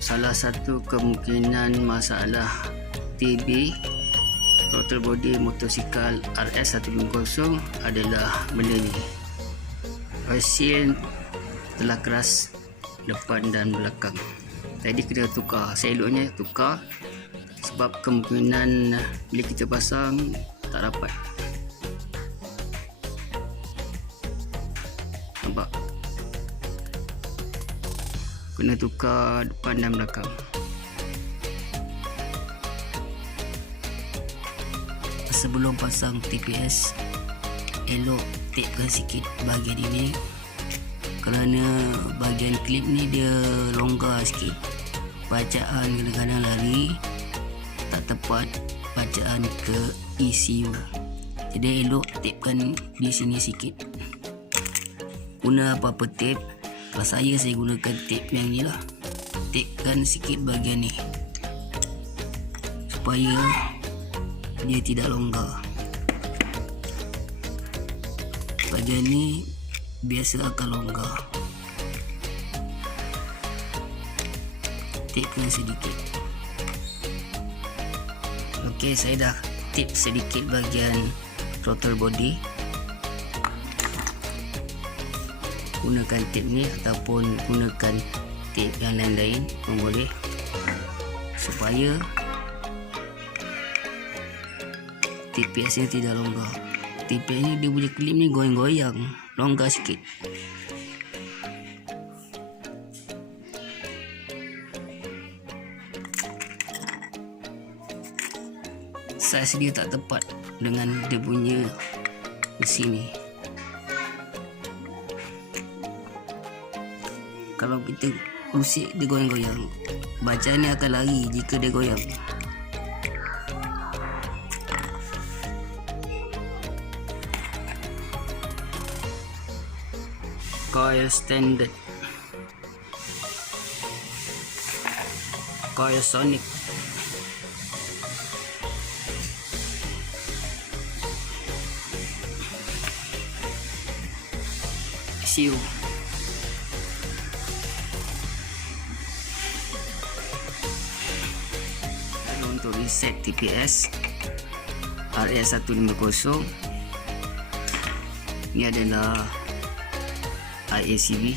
Salah satu kemungkinan masalah TB total body motosikal RS150 adalah benda ni. Mesin telah keras depan dan belakang. Jadi kita tukar, seeloknya tukar, sebab kemungkinan bila kita pasang tak rapat. Nampak? Kena tukar depan dan belakang. Sebelum pasang TPS, elok tapekan sikit bahagian ini, kerana bahagian klip ni dia longgar sikit. Bacaan kadang-kadang lari, tak tepat bacaan ke ECU. Jadi elok tapekan di sini sikit. Guna apa-apa tape. Kalau saya gunakan tape yang ni lah. Tapekan sikit bahagian ni supaya dia tidak longgar. Bahagian ni biasa akan longgar. Tapekan sedikit. Okey, saya dah tape sedikit bahagian throttle body. Gunakan tape ni ataupun gunakan tape yang lain-lain pun boleh, supaya TPS nya tidak longgar. TPS ni dia punya klip ni goyang-goyang, longgar sikit. Saiz dia tak tepat dengan dia punya mesin ni. Kalau kita usik dia goyang-goyang, bacaan ni akan lari jika dia goyang. Coil standard, coil sonic, ECU. Untuk reset TPS RS150, ini adalah IACB,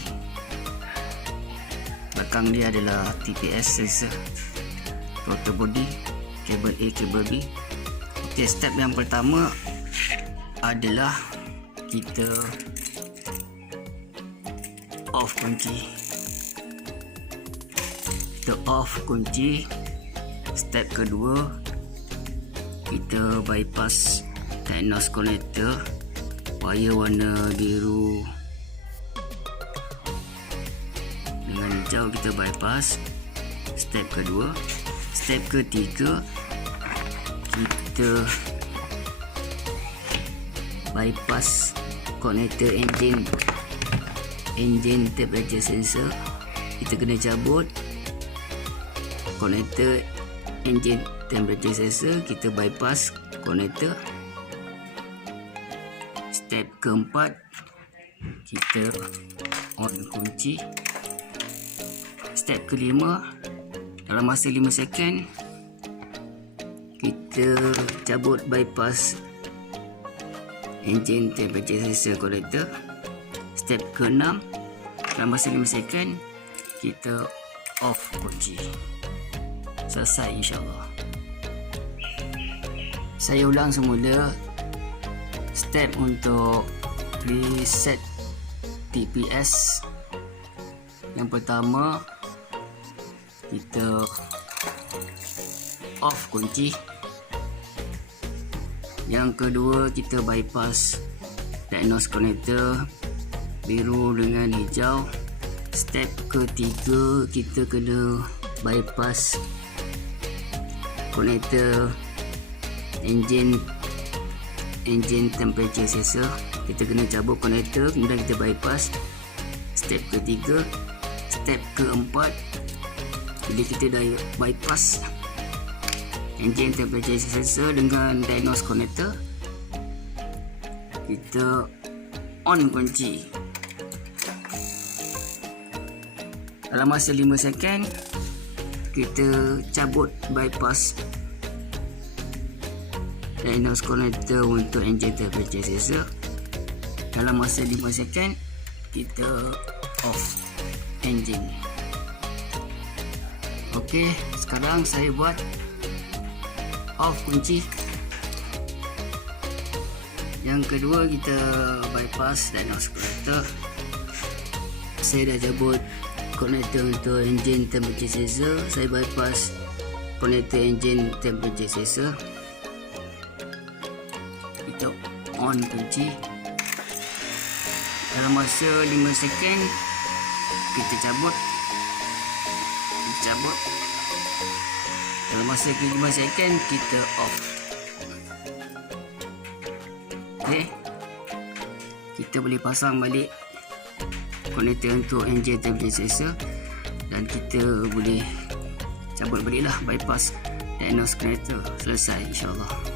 belakang dia adalah TPS sensor, rotor body, kabel A, kabel B. Okay, step yang pertama adalah kita off kunci. Kita off kunci. Step kedua, kita bypass diagnose connector, wire warna biru dengan hijau kita bypass. Step kedua. Step ketiga, kita bypass connector engine temperature sensor. Kita kena cabut connector engine temperature sensor, kita bypass connector. Step keempat, kita on kunci. Step kelima, dalam masa 5 second kita cabut bypass engine temperature sensor connector. Step keenam, dalam masa 5 second kita off kunci. Selesai insyaAllah. Saya ulang semula step untuk reset TPS. Yang pertama, kita off kunci. Yang kedua, kita bypass diagnose connector biru dengan hijau. Step ketiga, kita kena bypass connector engine temperature sensor. Kita kena cabut connector, kemudian kita bypass. Step ketiga. Step keempat, bila kita dah bypass engine temperature sensor dengan diagnose connector, kita on kunci. Dalam masa 5 second kita cabut bypass diagnose connector untuk engine temperature sensor. Dalam masa 5 second kita off engine. Okey, sekarang saya buat off kunci. Yang kedua, kita bypass diagnose connector. Saya dah cabut konektor untuk engine temperature sensor. Saya bypass konektor engine temperature sensor. Kita on kunci. Dalam masa 5 second kita cabut. Dalam masa 5 second kita off. Okey, kita boleh pasang balik konektor untuk engine temperature sensor dan kita boleh cabut balik lah bypass diagnose connector. Selesai insyaAllah.